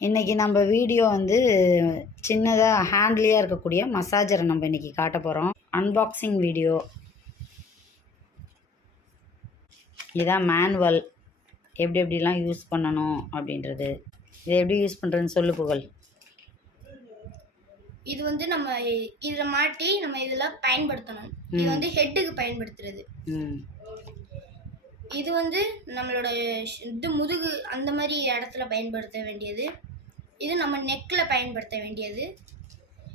இன்றைக்கி நம்ம வீடியோ வந்து சின்னதாக ஹேண்ட்லியாக இருக்கக்கூடிய மசாஜரை நம்ம இன்றைக்கி காட்ட போகிறோம் அன்பாக்சிங் வீடியோ. இதான் மேனுவல் எப்படி எப்படிலாம் யூஸ் பண்ணணும் அப்படின்றது. இதை எப்படி யூஸ் பண்ணுறதுன்னு சொல்லு புகழ். இது வந்து நம்ம இதில் மாட்டி நம்ம இதில் பயன்படுத்தணும். இது வந்து ஹெட்டுக்கு பயன்படுத்துறது. ம். இது வந்து நம்மளோட இது முதுகு அந்த மாதிரி இடத்துல பயன்படுத்த வேண்டியது. இது நம்ம நெக்கில் பயன்படுத்த வேண்டியது.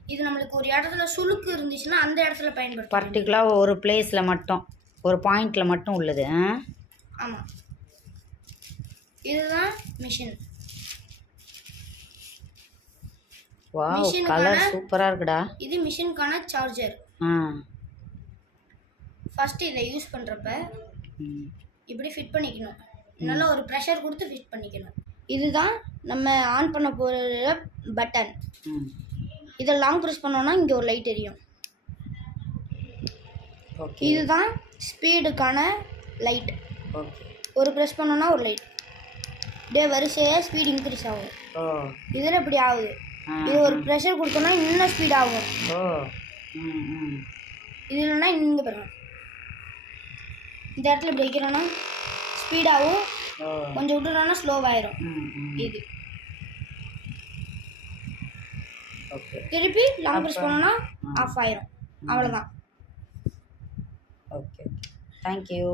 இது நம்மளுக்கு ஒரு இடத்துல சுளுக்கு இருந்துச்சுன்னா அந்த இடத்துல பயன்படுத்தணும் பர்டிகுலராக ஒரு பிளேஸில் மட்டும் ஒரு பாயிண்டில் மட்டும் உள்ளது ஆமாம் இதுதான் மிஷின் வாவ் Machine கலர் சூப்பராக இருக்குடா. இது மிஷினுக்கான சார்ஜர் ஆ. ஃபஸ்ட்டு இதை யூஸ் பண்ணுறப்ப இப்படி ஃபிட் பண்ணிக்கணும். நல்லா ஒரு ப்ரெஷர் கொடுத்து ஃபிட் பண்ணிக்கணும். இதுதான் நம்ம ஆன் பண்ண போகிற பட்டன் ம். இதை லாங் ப்ரெஸ் பண்ணோன்னா இங்கே ஒரு லைட் எரியும். ஓகே இதுதான் ஸ்பீடுக்கான லைட் ஓகே ஒரு ப்ரெஸ் பண்ணோன்னா ஒரு லைட் இதே வரிசையாக ஸ்பீடு இன்க்ரீஸ் ஆகும். இதில் இப்படி ஆகுது. இது ஒரு ப்ரெஷர் கொடுத்தோன்னா இன்னும் ஸ்பீட் ஆகும். இல்லைன்னா இங்கே பாருங்க. இந்த இடத்துல இப்படி வைக்கிறோன்னா ஸ்பீடாகவும் கொஞ்சம் விட்டுறோன்னா ஸ்லோவாயிரும் இது. திருப்பி லாங் ப்ரெஸ் பண்ணோன்னா ஆஃப் ஆயிரும். அவ்வளோதான் ஓகே தேங்க்யூ